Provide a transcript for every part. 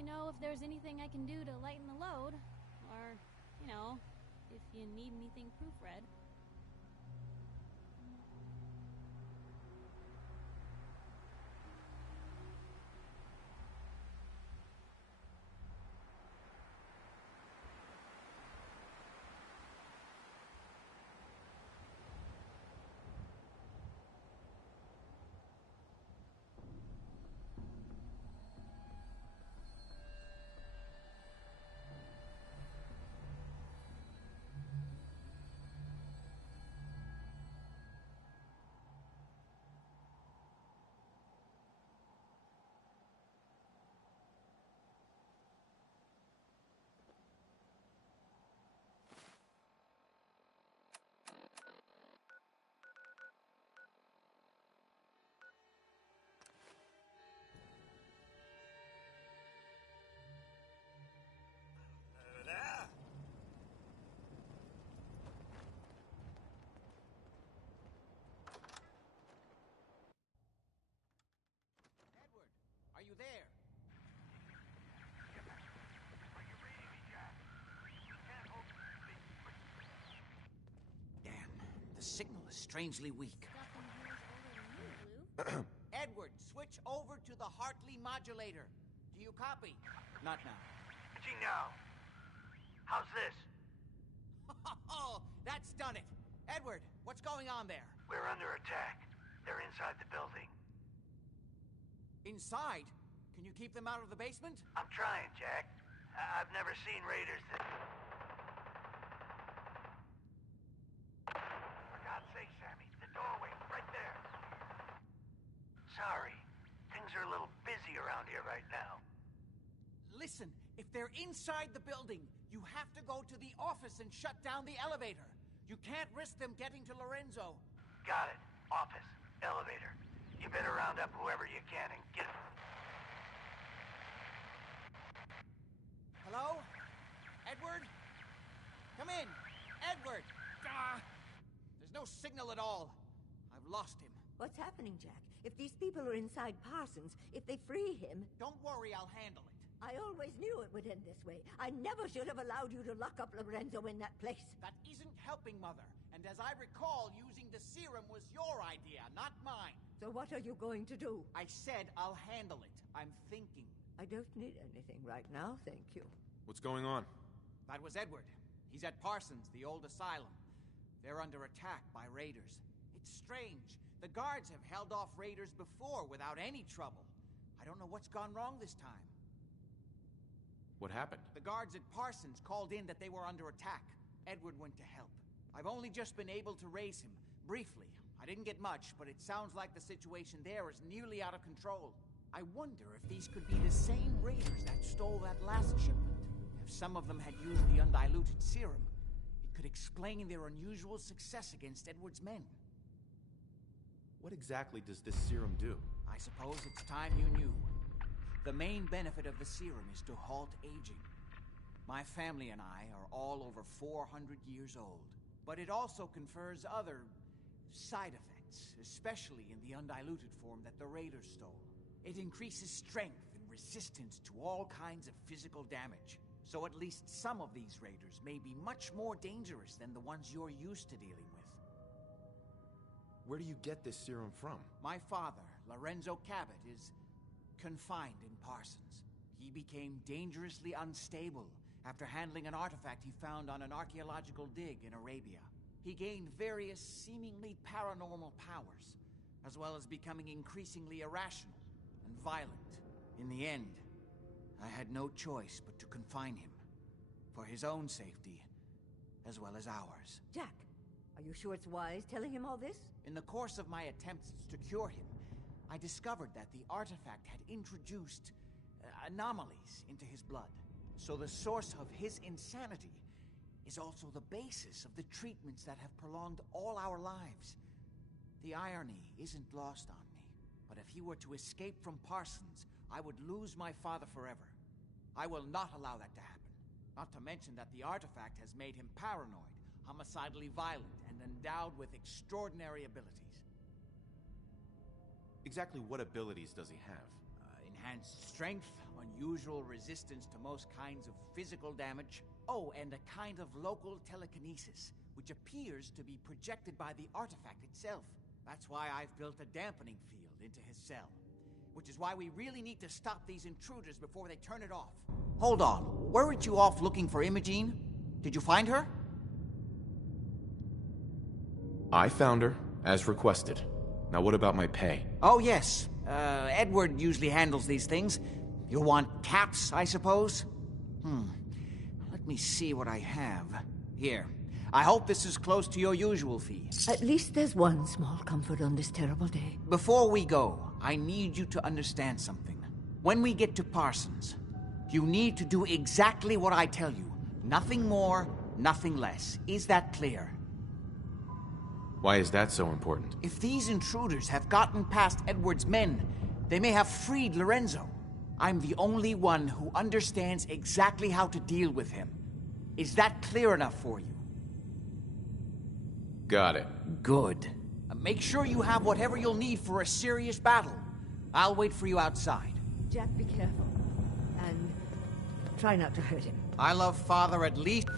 me know if there's anything I can do to lighten the load. Or, you know, if you need anything proofread. Edward, are you there? Are you reading me, Jack? You can't hold me. Damn, the signal is strangely weak. Stuff in here is older than you, Blue. Edward, switch over to the Hartley modulator. Do you copy? Not now. Gee, now. How's this? Oh, that's done it. Edward, what's going on there? We're under attack. They're inside the building. Inside? Can you keep them out of the basement? I'm trying, Jack. I've never seen raiders that... For God's sake, Sammy, the doorway, right there. Sorry. Things are a little busy around here right now. Listen, if they're inside the building, you have to go to the office and shut down the elevator. You can't risk them getting to Lorenzo. Got it. Office. Elevator. You better round up whoever you can and get... Hello? Edward? Come in! Edward! Ah! There's no signal at all. I've lost him. What's happening, Jack? If these people are inside Parsons, if they free him... Don't worry, I'll handle it. I always knew it would end this way. I never should have allowed you to lock up Lorenzo in that place. That isn't helping, Mother. And as I recall, using the serum was your idea, not mine. So what are you going to do? I said I'll handle it. I'm thinking. I don't need anything right now, thank you. What's going on? That was Edward. He's at Parsons, the old asylum. They're under attack by raiders. It's strange. The guards have held off raiders before without any trouble. I don't know what's gone wrong this time. What happened? The guards at Parsons called in that they were under attack. Edward went to help. I've only just been able to raise him, briefly. I didn't get much, but it sounds like the situation there is nearly out of control. I wonder if these could be the same raiders that stole that last shipment. If some of them had used the undiluted serum, it could explain their unusual success against Edward's men. What exactly does this serum do? I suppose it's time you knew. The main benefit of the serum is to halt aging. My family and I are all over 400 years old. But it also confers other side effects, especially in the undiluted form that the raiders stole. It increases strength and resistance to all kinds of physical damage. So at least some of these raiders may be much more dangerous than the ones you're used to dealing with. Where do you get this serum from? My father, Lorenzo Cabot, is confined in Parsons. He became dangerously unstable after handling an artifact he found on an archaeological dig in Arabia. He gained various seemingly paranormal powers, as well as becoming increasingly irrational and violent. In the end, I had no choice but to confine him, for his own safety, as well as ours. Jack, are you sure it's wise telling him all this? In the course of my attempts to cure him, I discovered that the artifact had introduced anomalies into his blood. So the source of his insanity is also the basis of the treatments that have prolonged all our lives. The irony isn't lost on me, but if he were to escape from Parsons, I would lose my father forever. I will not allow that to happen. Not to mention that the artifact has made him paranoid, homicidally violent, and endowed with extraordinary abilities. Exactly what abilities does he have? In enhanced strength, unusual resistance to most kinds of physical damage. Oh, and a kind of local telekinesis, which appears to be projected by the artifact itself. That's why I've built a dampening field into his cell. Which is why we really need to stop these intruders before they turn it off. Hold on. Weren't you off looking for Imogene? Did you find her? I found her, as requested. Now what about my pay? Oh, yes. Edward usually handles these things. You'll want caps, I suppose? Let me see what I have. Here. I hope this is close to your usual fee. At least there's one small comfort on this terrible day. Before we go, I need you to understand something. When we get to Parsons, you need to do exactly what I tell you. Nothing more, nothing less. Is that clear? Why is that so important? If these intruders have gotten past Edward's men, they may have freed Lorenzo. I'm the only one who understands exactly how to deal with him. Is that clear enough for you? Got it. Good. Make sure you have whatever you'll need for a serious battle. I'll wait for you outside. Jack, be careful. And try not to hurt him. I love Father at least...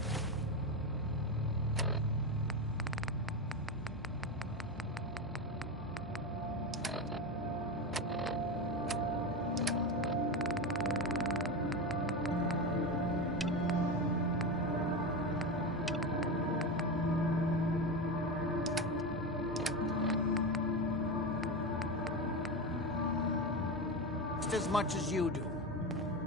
as much as you do.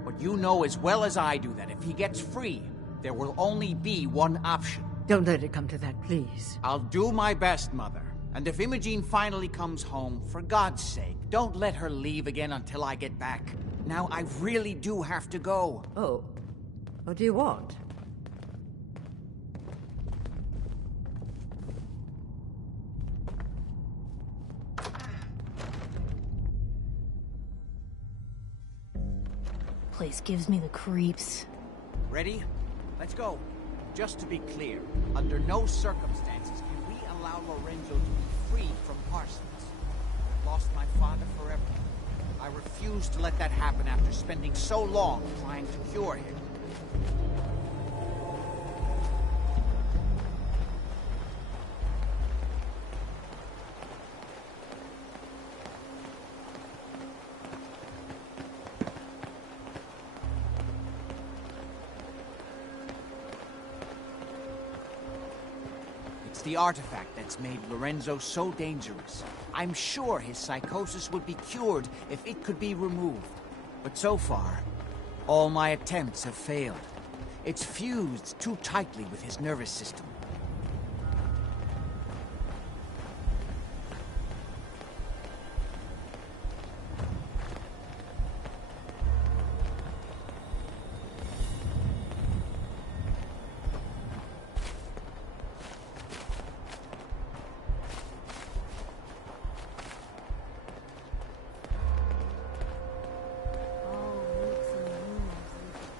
But you know as well as I do that if he gets free, there will only be one option. Don't let it come to that, please. I'll do my best, Mother. And if Imogene finally comes home, for God's sake, don't let her leave again until I get back. Now, I really do have to go. Oh. What do you want? Place gives me the creeps. Ready? Let's go. Just to be clear, under no circumstances can we allow Lorenzo to be freed from Parsons. I've lost my father forever. I refuse to let that happen after spending so long trying to cure him. The artifact that's made Lorenzo so dangerous. I'm sure his psychosis would be cured if it could be removed. But so far, all my attempts have failed. It's fused too tightly with his nervous system.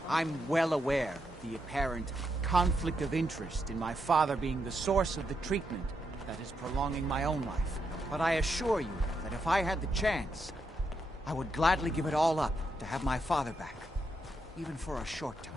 I'm well aware of the apparent conflict of interest in my father being the source of the treatment that is prolonging my own life. But I assure you that if I had the chance, I would gladly give it all up to have my father back, even for a short time.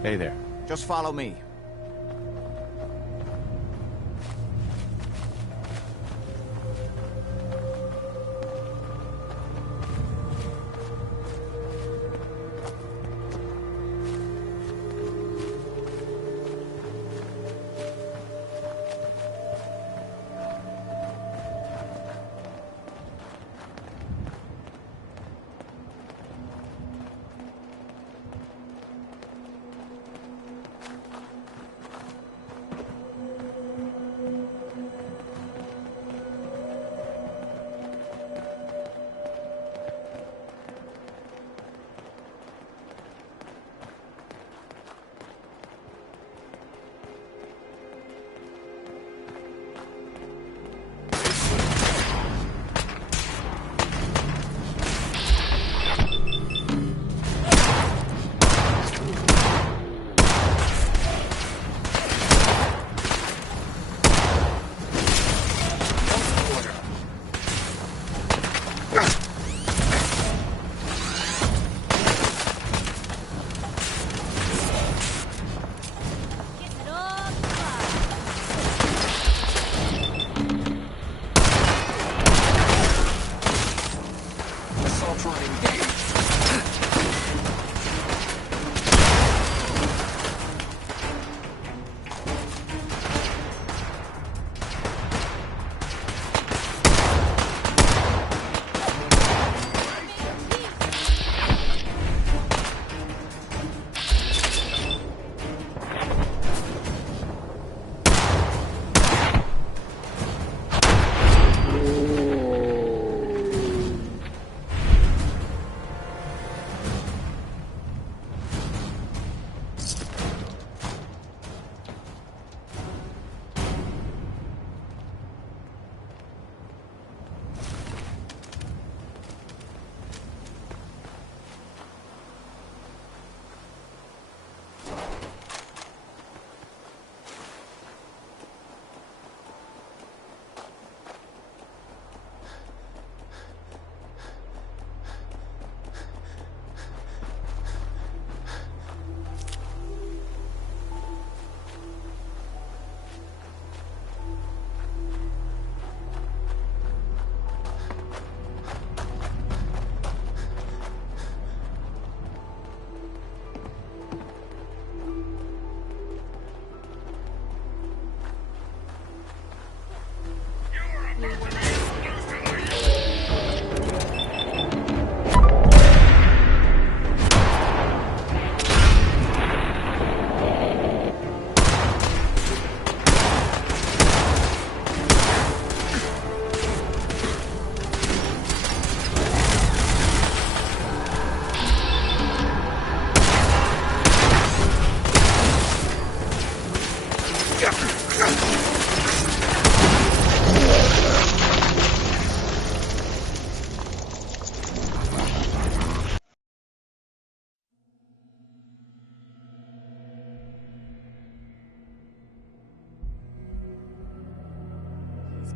Hey there. Just follow me.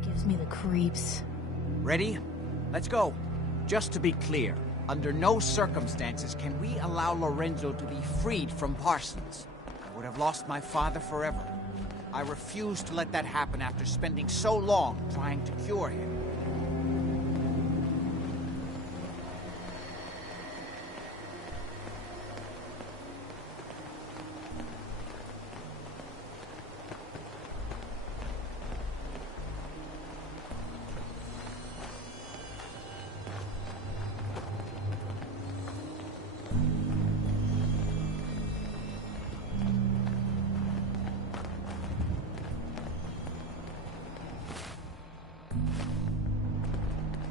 Gives me the creeps. Ready? Let's go. Just to be clear, under no circumstances can we allow Lorenzo to be freed from Parsons. I would have lost my father forever. I refuse to let that happen after spending so long trying to cure him.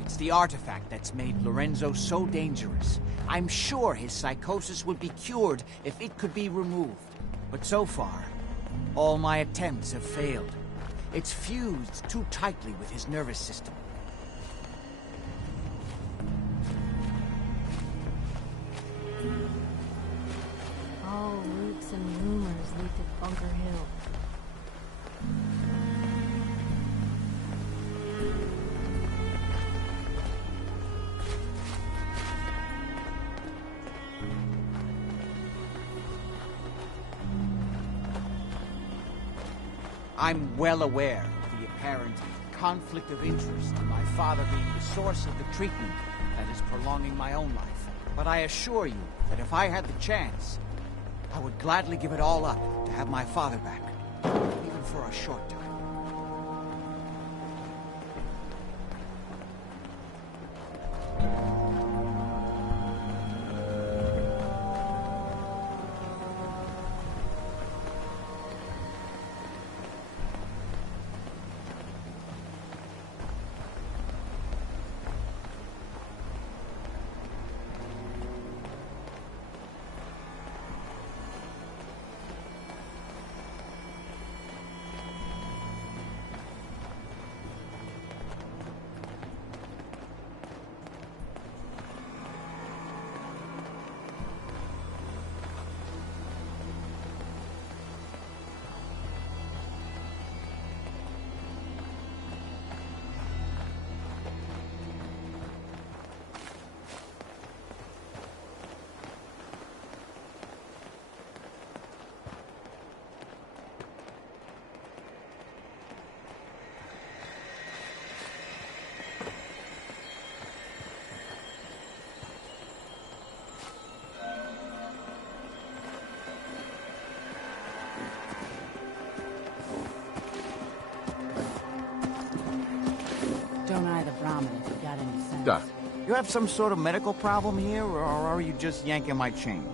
It's the artifact that's made Lorenzo so dangerous. I'm sure his psychosis would be cured if it could be removed. But so far, all my attempts have failed. It's fused too tightly with his nervous system. All roots and rumors lead to Bunker Hill. I'm well aware of the apparent conflict of interest in my father being the source of the treatment that is prolonging my own life. But I assure you that if I had the chance, I would gladly give it all up to have my father back, even for a short time. Don't eye the Brahmin if you got any sense. Doc. You have some sort of medical problem here, or are you just yanking my chain?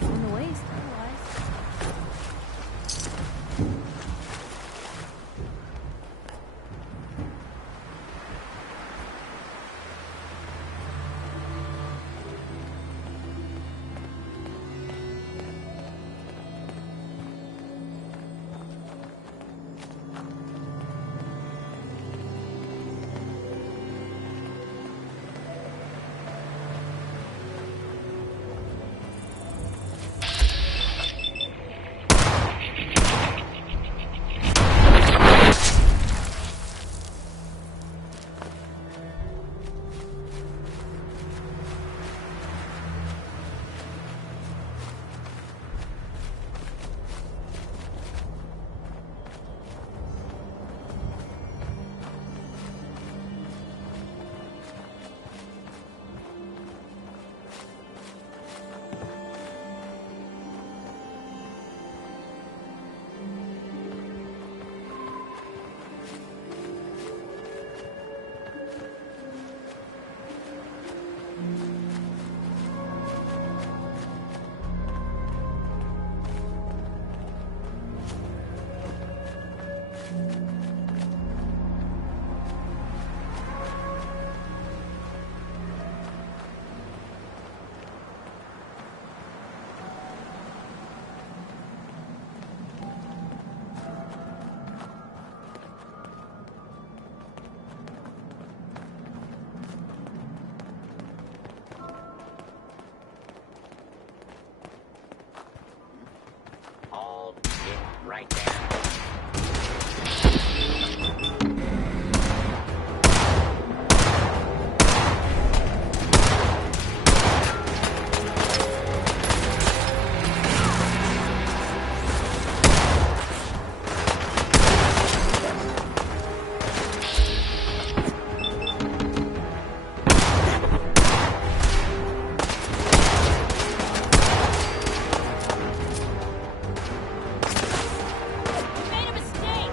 In the waste, otherwise. Hold it right there. You made a mistake!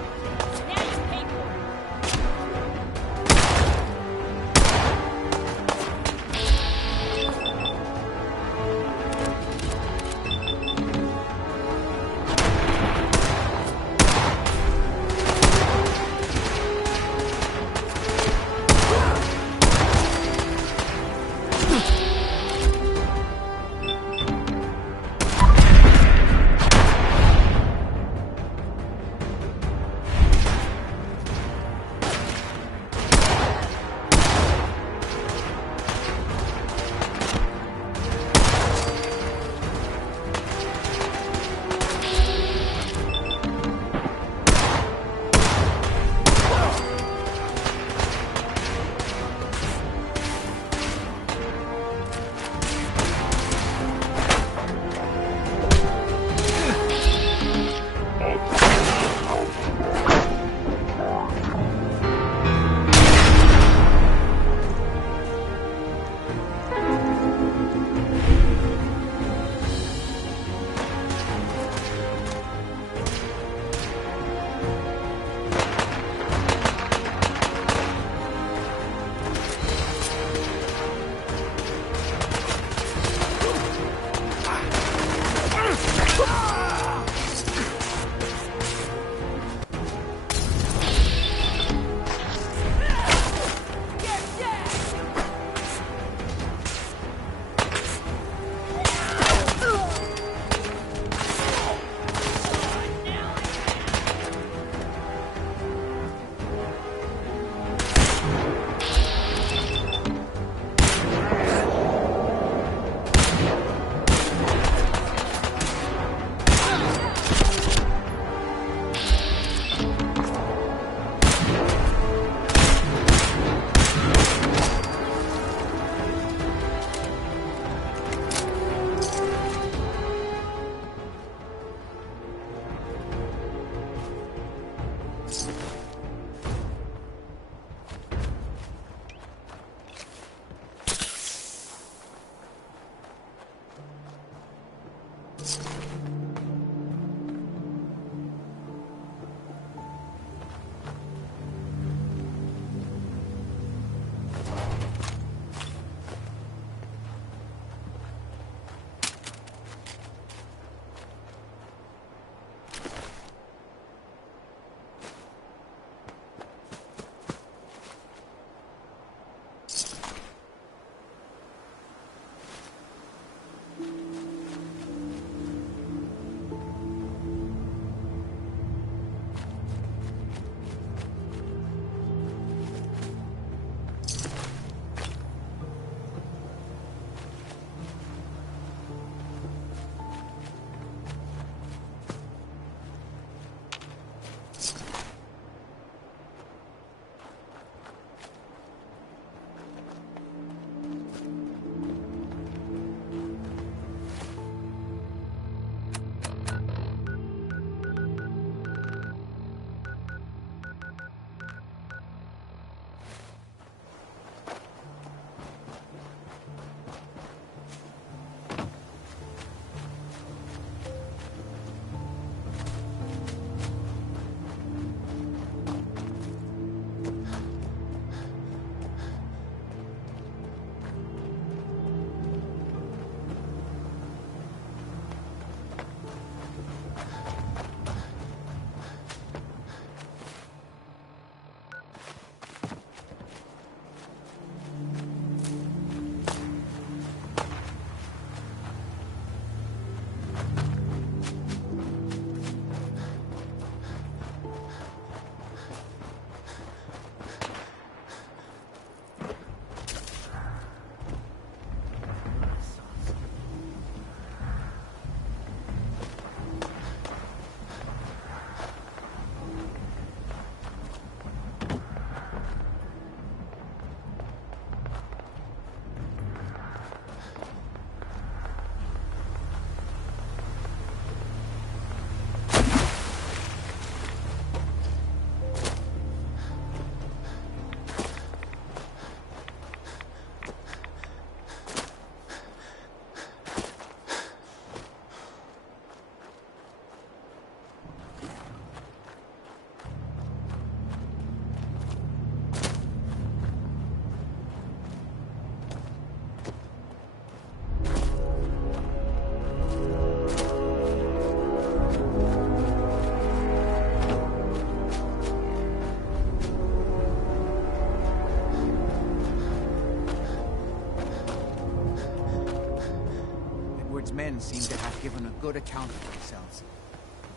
men seem to have given a good account of themselves.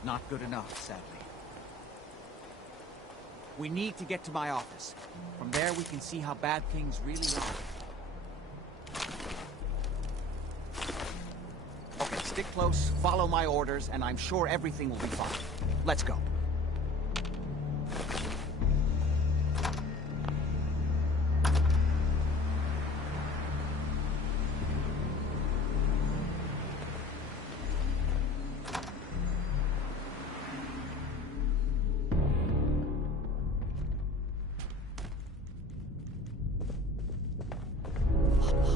Not good enough, sadly. We need to get to my office. From there we can see how bad things really are. Okay, stick close, follow my orders, and I'm sure everything will be fine. Let's go.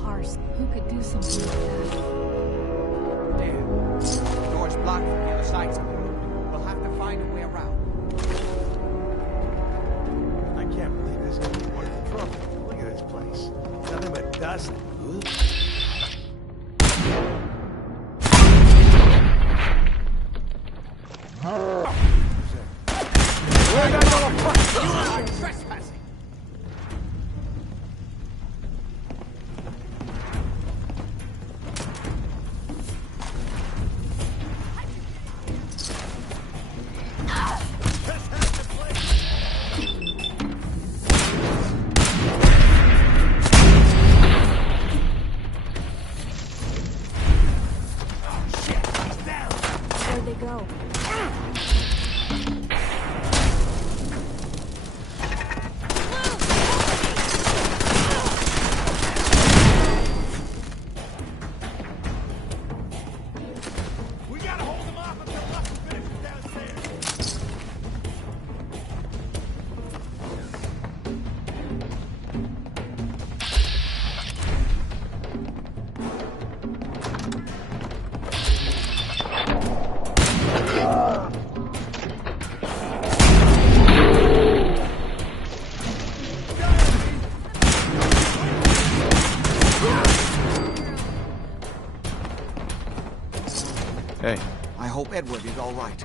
Parson, who could do something like that? Damn. The door's blocked from the other side somehow. We'll have to find a way around. I can't believe this is worth the trouble. Look at this place. Nothing but dust. I'm trespassing! Where'd they go? We gotta hold them off until Lucky finishes downstairs. Hey, I hope Edward is all right.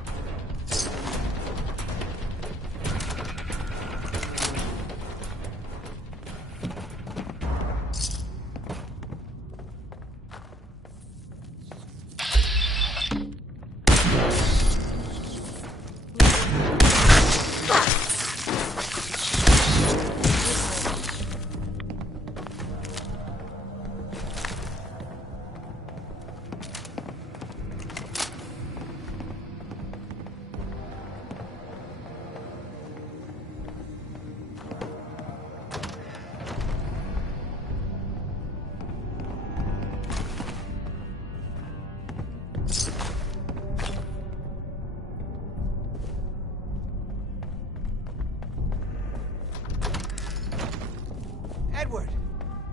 Edward,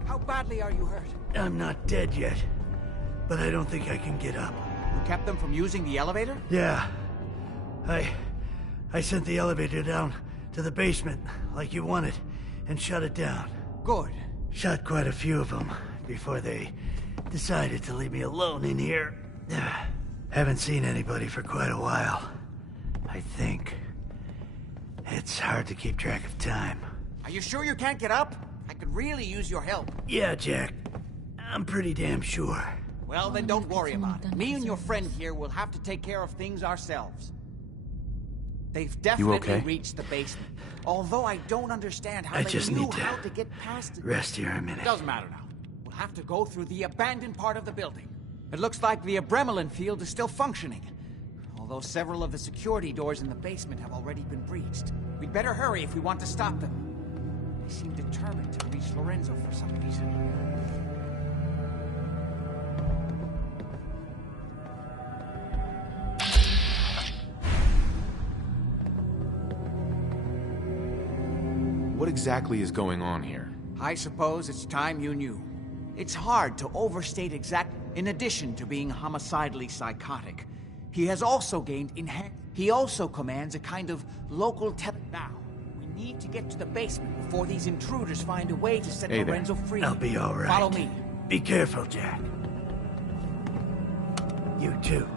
how badly are you hurt? I'm not dead yet, but I don't think I can get up. You kept them from using the elevator? Yeah. I sent the elevator down to the basement like you wanted and shut it down. Good. Shot quite a few of them before they decided to leave me alone in here. Haven't seen anybody for quite a while. I think. It's hard to keep track of time. Are you sure you can't get up? I could really use your help. Yeah, Jack. I'm pretty damn sure. Well, then don't worry about it. Me and your friend here will have to take care of things ourselves. They've definitely okay? reached the basement. Although I don't understand how I they just knew need to how to get past it. Rest here a minute. Doesn't matter now. We'll have to go through the abandoned part of the building. It looks like the Abremelin field is still functioning. Although several of the security doors in the basement have already been breached. We'd better hurry if we want to stop them. They seem determined to reach Lorenzo for some reason. what exactly is going on here? I suppose it's time you knew. It's hard to overstate exact. In addition to being homicidally psychotic, he has also gained He also commands a kind of local Now, we need to get to the basement before these intruders find a way to set Hey there. Lorenzo free. I'll be all right. Follow me. Be careful, Jack. You too.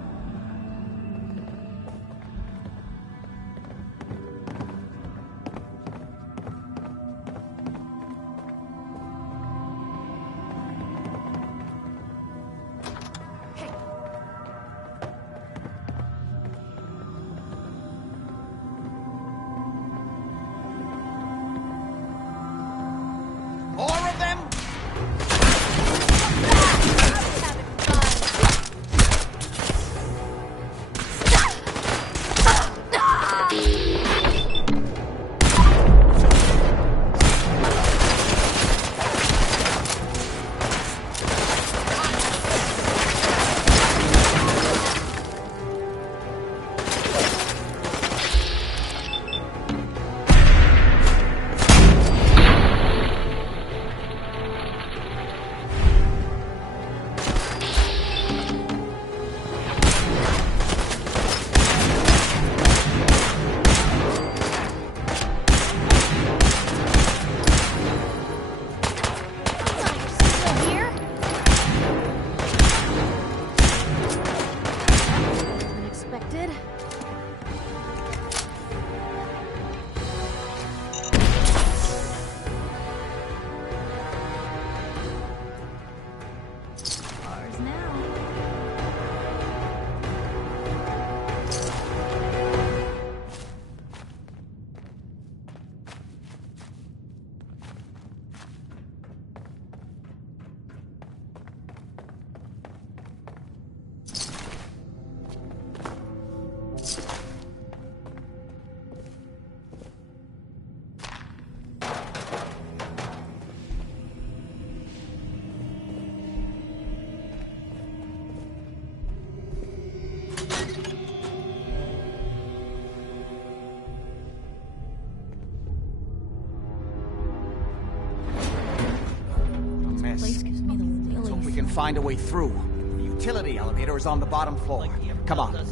find a way through. The utility elevator is on the bottom floor. Come on. Good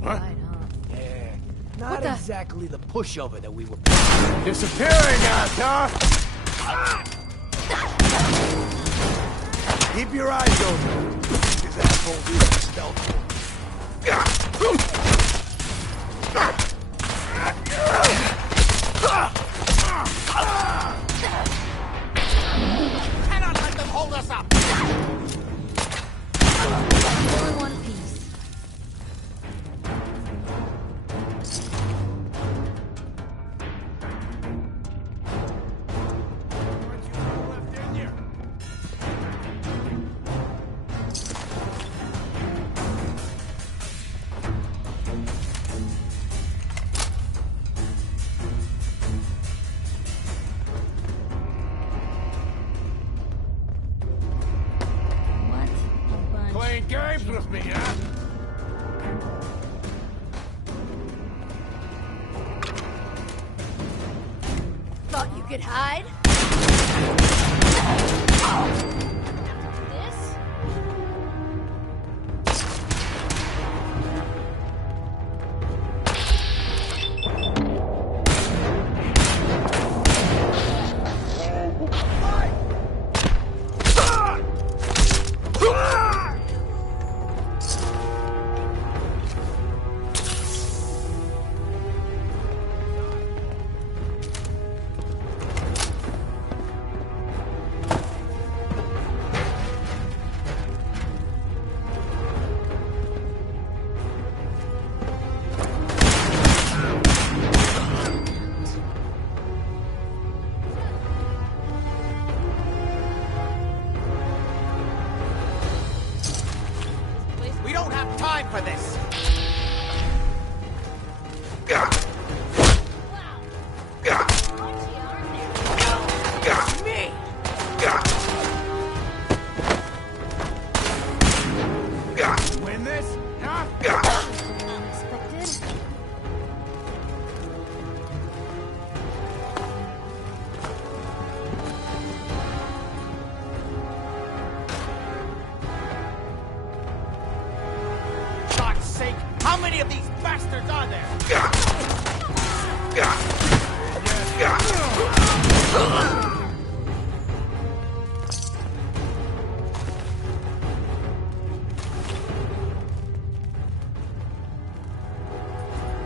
ride, huh? Yeah, not exactly the pushover that we were... Disappearing us, huh? Keep your eyes open. These assholes are stealthy. Cannot let them hold us up! All in one piece. What a bunch. Playing games with me, huh? Thought you could hide? This? We don't have time for this! Me! Win this, huh? Unexpected. God's sake, how many of these bastards are there? Good.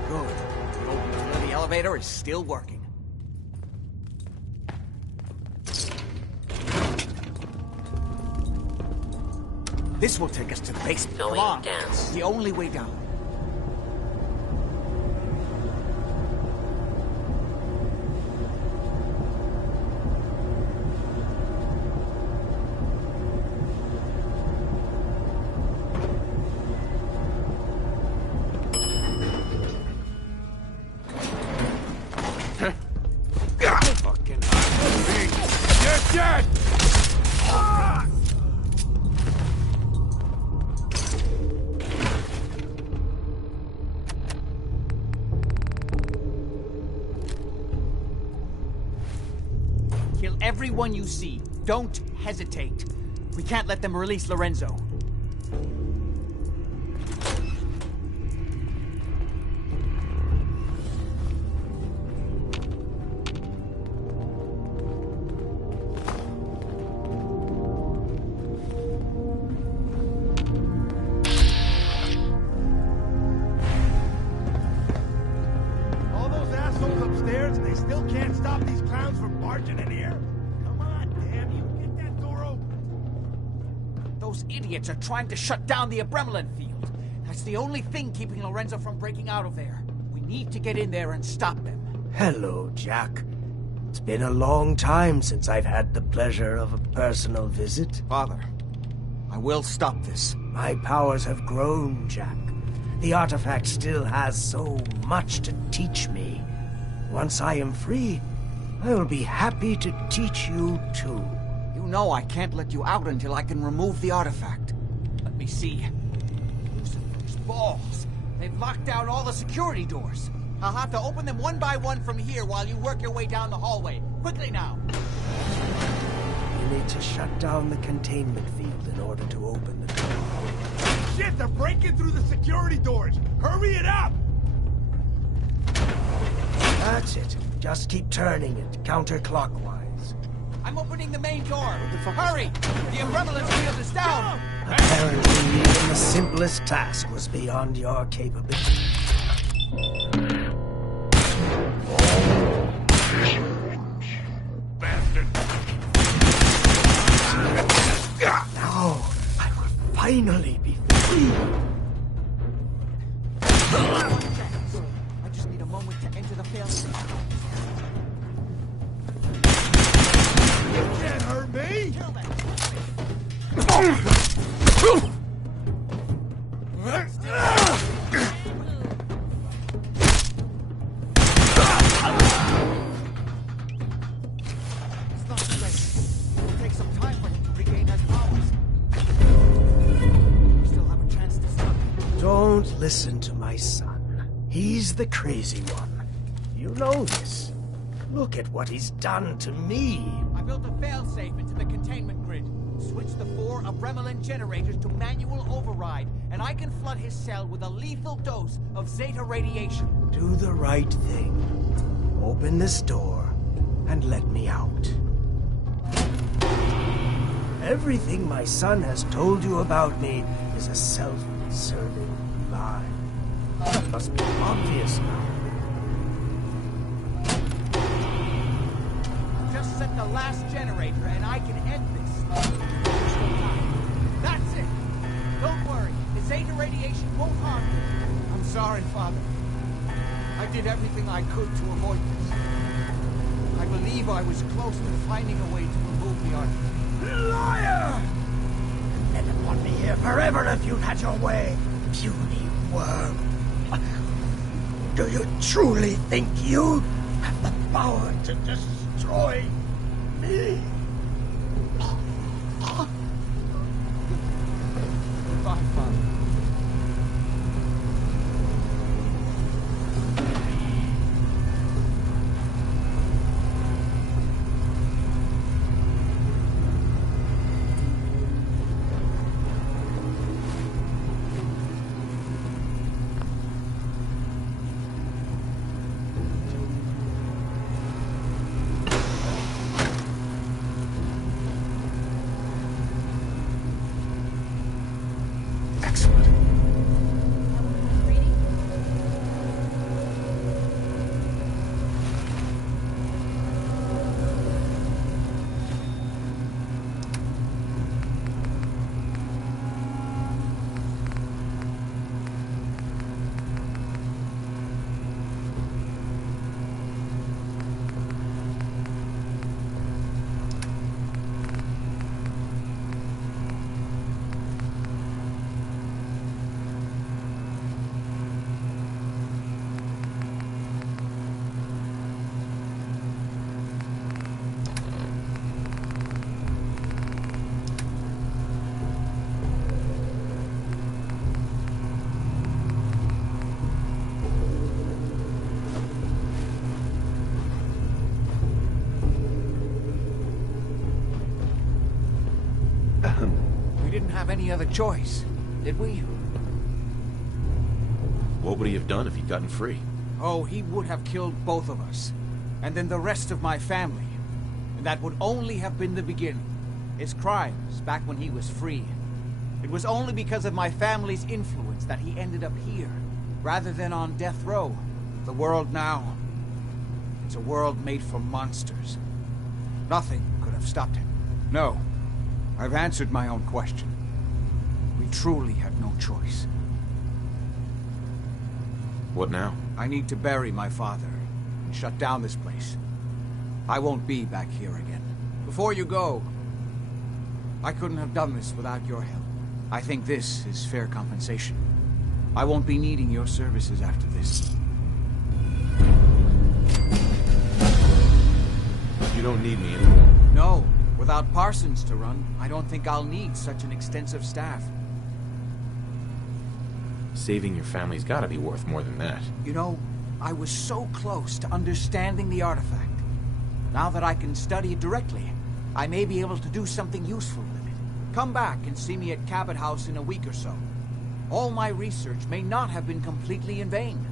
The old utility elevator is still working. This will take us to the basement. Come on. It's the only way down. Fucking hot. You're dead! Kill everyone you see. Don't hesitate. We can't let them release Lorenzo. All those assholes upstairs, and they still can't stop these clowns from barging in here? Come on, damn you, get that door open. Those idiots are trying to shut down the Abremlin field. That's the only thing keeping Lorenzo from breaking out of there. We need to get in there and stop them. Hello, Jack. It's been a long time since I've had the pleasure of a personal visit. Father, I will stop this. My powers have grown, Jack. The artifact still has so much to teach me. Once I am free, I will be happy to teach you too. You know I can't let you out until I can remove the artifact. Let me see. Lucifer's balls. They've locked down all the security doors. I'll have to open them one by one from here while you work your way down the hallway. Quickly now. You need to shut down the containment field in order to open the door. Shit, they're breaking through the security doors! Hurry it up! That's it. Just keep turning it counterclockwise. I'm opening the main door. Hurry! The Umbrella field is down! Apparently, even the simplest task was beyond your capability. Bastard! Now, I will finally be free. I just need a moment to enter the failsafe. You can't hurt me! Kill them! It's not too late. It will take some time for him to regain his powers. We still have a chance to stop him. Don't listen to my son. He's the crazy one. You know this. Look at what he's done to me. I built a failsafe into the containment grid. Switched the 4 Abremelin generators to manual override, and I can flood his cell with a lethal dose of Zeta radiation. Do the right thing. Open this door and let me out. Everything my son has told you about me is a self-serving lie. That must be obvious now. Just set the last generator and I can end this. That's it. Don't worry. The Zeta radiation won't harm you. I'm sorry, Father. I did everything I could to avoid this. I believe I was close to finding a way to remove the artifact. Liar! You'd never want me here forever if you'd had your way, puny worm. Do you truly think you have the power to destroy me? Goodbye, Father. We didn't have any other choice, did we? What would he have done if he'd gotten free? Oh, he would have killed both of us. And then the rest of my family. And that would only have been the beginning. His crimes back when he was free. It was only because of my family's influence that he ended up here, rather than on death row. The world now, it's a world made for monsters. Nothing could have stopped him. No, I've answered my own question. We truly had no choice. What now? I need to bury my father and shut down this place. I won't be back here again. Before you go, I couldn't have done this without your help. I think this is fair compensation. I won't be needing your services after this. You don't need me anymore. No, without Parsons to run, I don't think I'll need such an extensive staff. Saving your family's gotta be worth more than that. You know, I was so close to understanding the artifact. Now that I can study it directly, I may be able to do something useful with it. Come back and see me at Cabot House in a week or so. All my research may not have been completely in vain.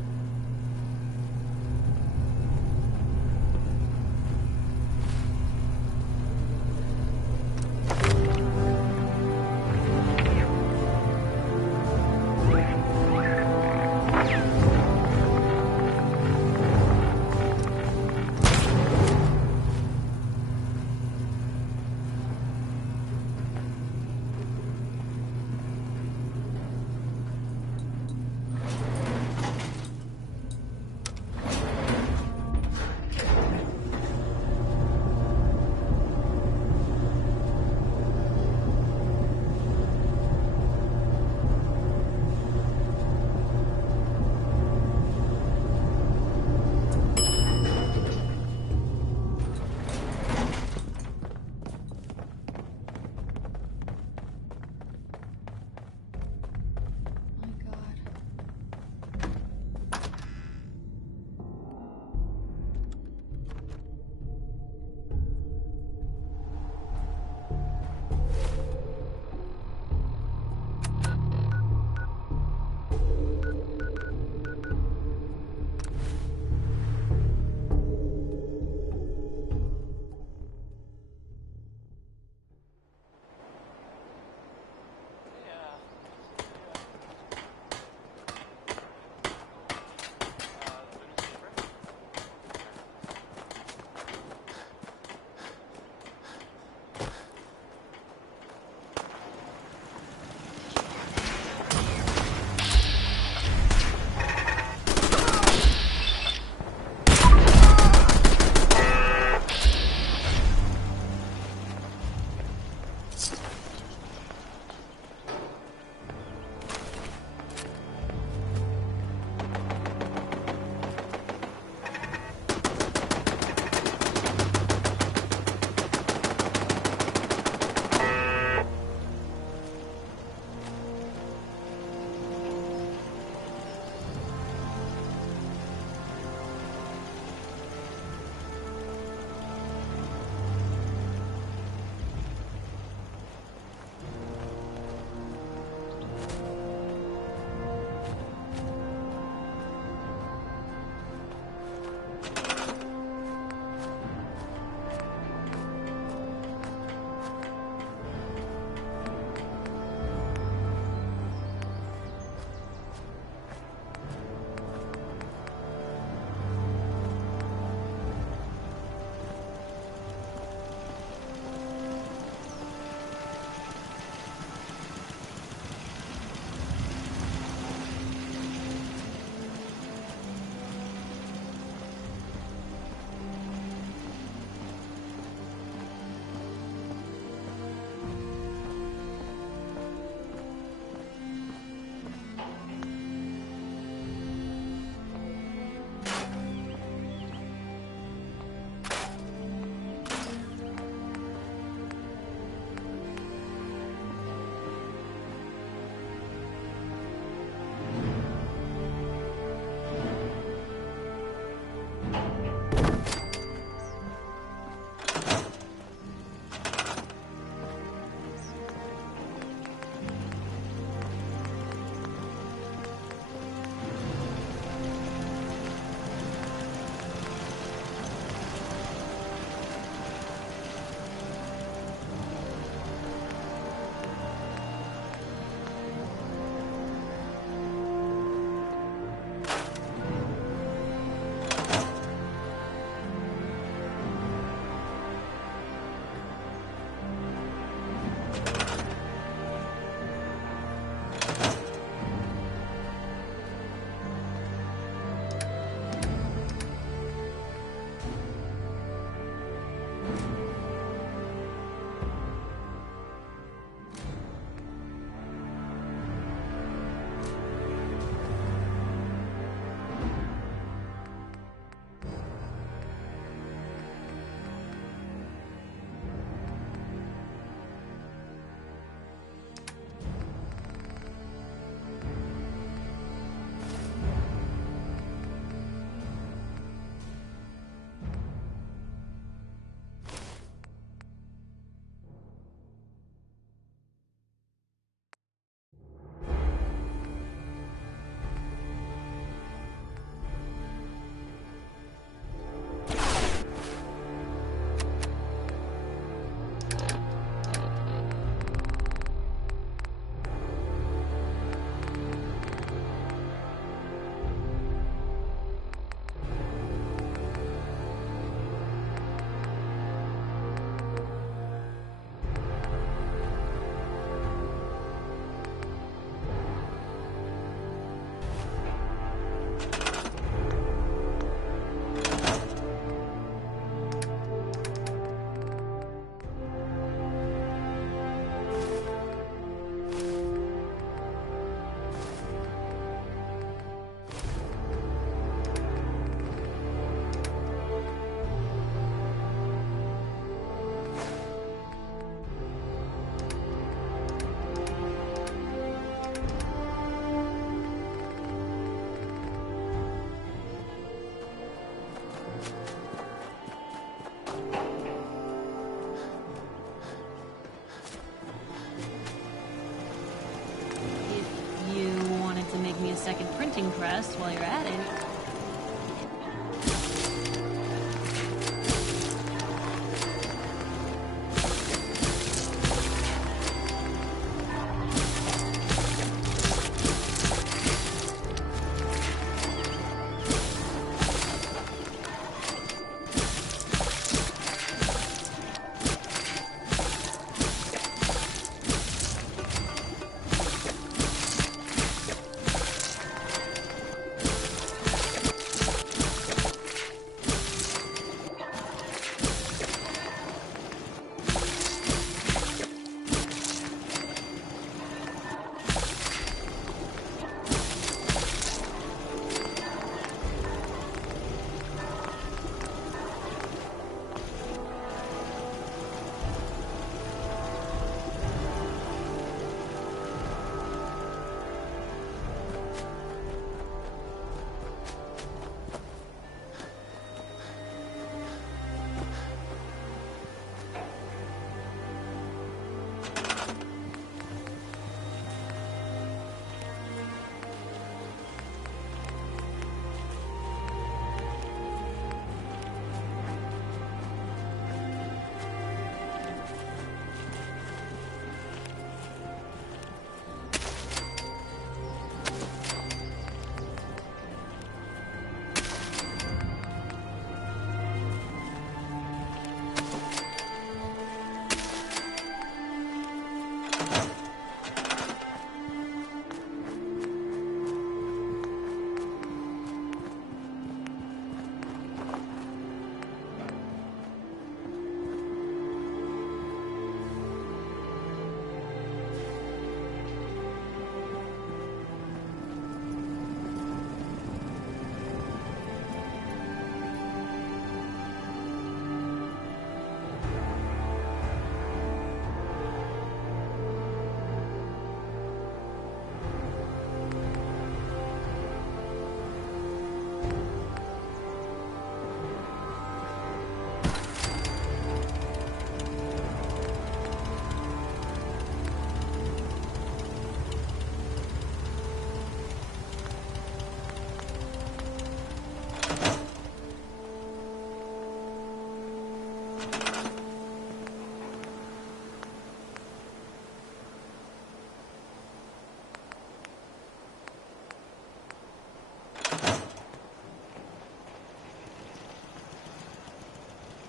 printing press while you're at it.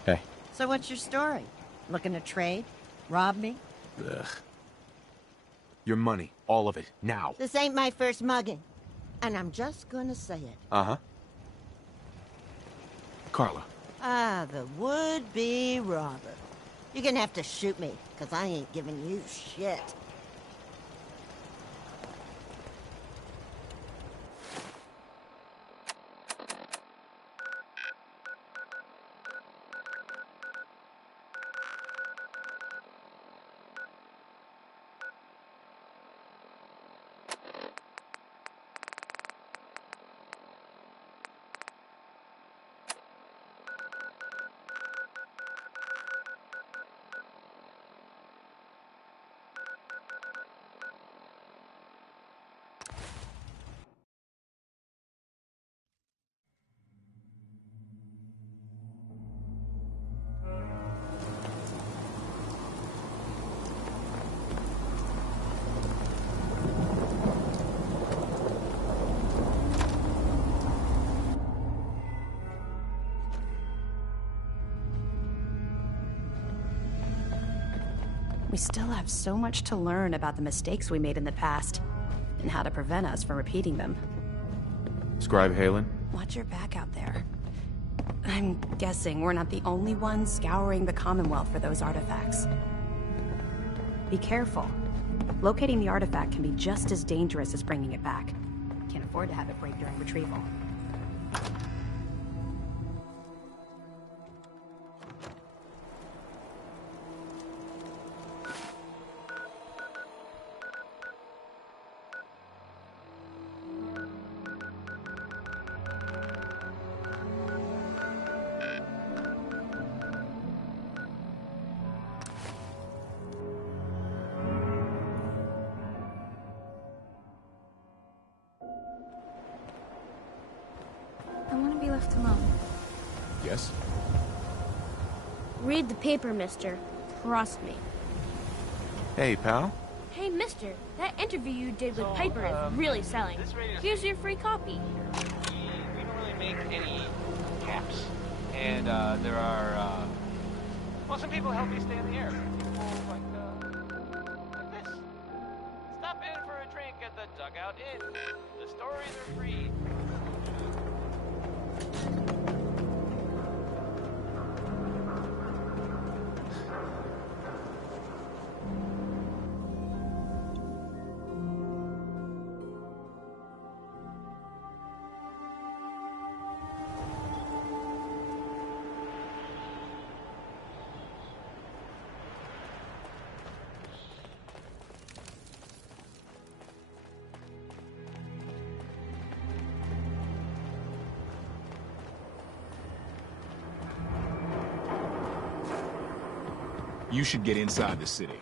Hey. So what's your story? Looking to trade? Rob me? Ugh. Your money. All of it. Now. This ain't my first mugging. And I'm just gonna say it. Uh-huh. Carla. Ah, the would-be robber. You're gonna have to shoot me, because I ain't giving you shit. We still have so much to learn about the mistakes we made in the past, and how to prevent us from repeating them. Scribe Halen? Watch your back out there. I'm guessing we're not the only ones scouring the Commonwealth for those artifacts. Be careful. Locating the artifact can be just as dangerous as bringing it back. Can't afford to have it break during retrieval. left alone. Yes? Read the paper, mister. Trust me. Hey, pal. Hey, mister, that interview you did with Piper is really selling. Here's your free copy. We don't really make any caps. And there are, well, some people help me stay in the air. People like this. Stop in for a drink at the Dugout Inn. The stories are free. You should get inside the city.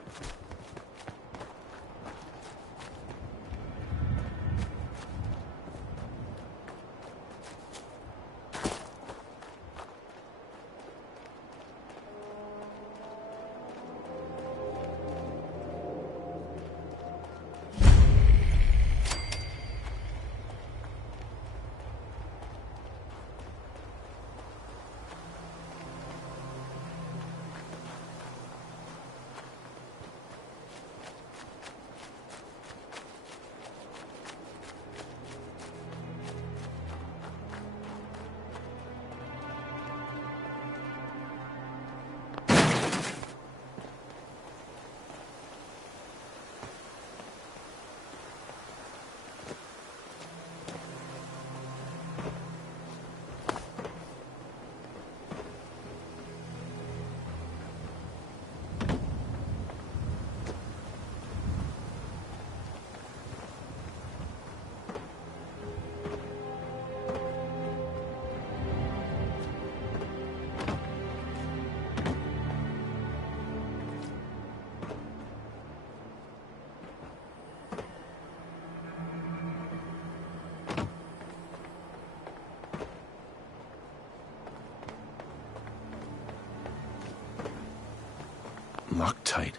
Loctite.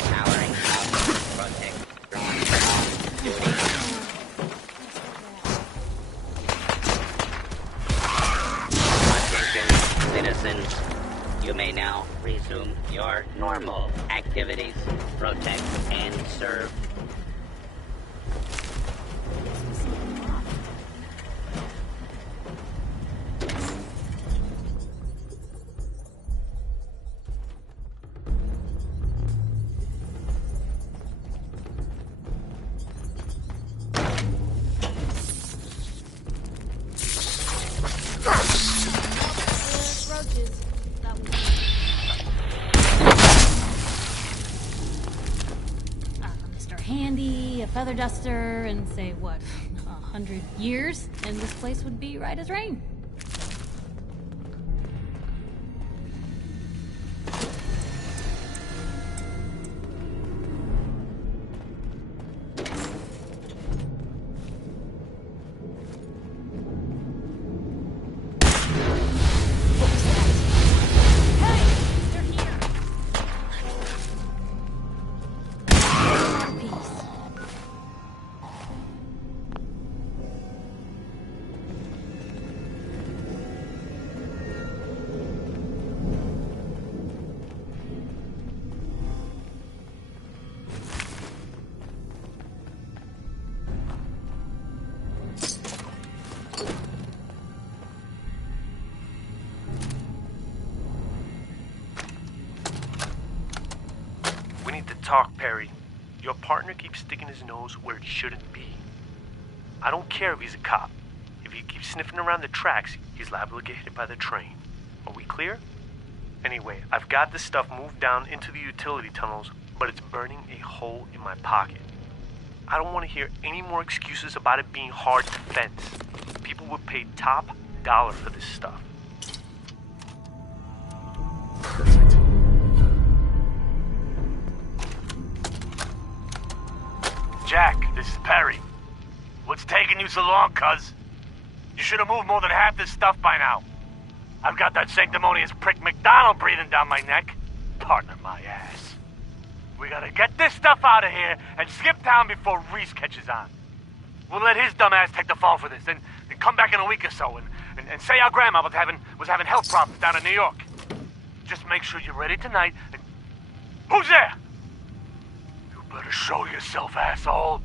Powering up. Protect. Duty. Citizens, you may now resume your normal activities. Protect and serve. Mr. Handy, a feather duster, and say what, 100 years, and this place would be right as rain. Talk, Perry. Your partner keeps sticking his nose where it shouldn't be. I don't care if he's a cop. If he keeps sniffing around the tracks, he's liable to get hit by the train. Are we clear? Anyway, I've got this stuff moved down into the utility tunnels, but it's burning a hole in my pocket. I don't want to hear any more excuses about it being hard to fence. People would pay top dollar for this stuff. Perfect. Jack, this is Perry. What's taking you so long, cuz? You should have moved more than half this stuff by now. I've got that sanctimonious prick McDonald breathing down my neck. Partner my ass. We gotta get this stuff out of here and skip town before Reese catches on. We'll let his dumb ass take the fall for this, and come back in a week or so and say our grandma was having health problems down in New York. Just make sure you're ready tonight. And who's there? You better show yourself, asshole.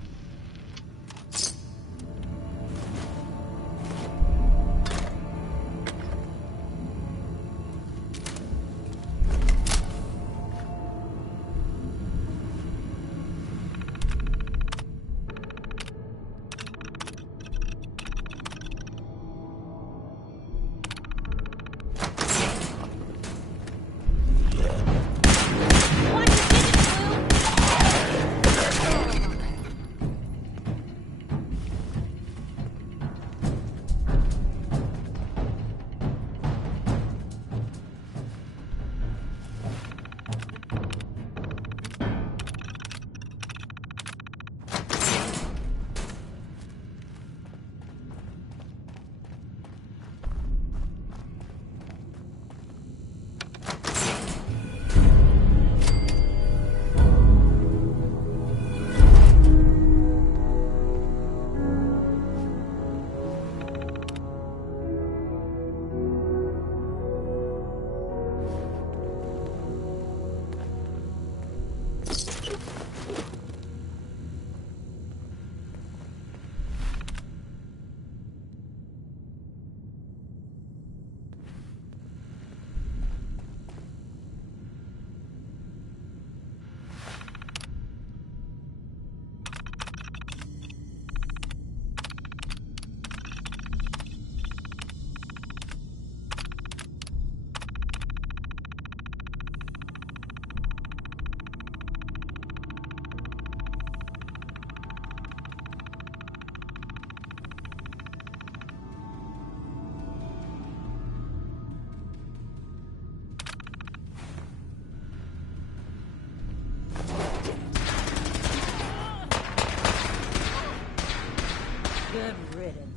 Good riddance.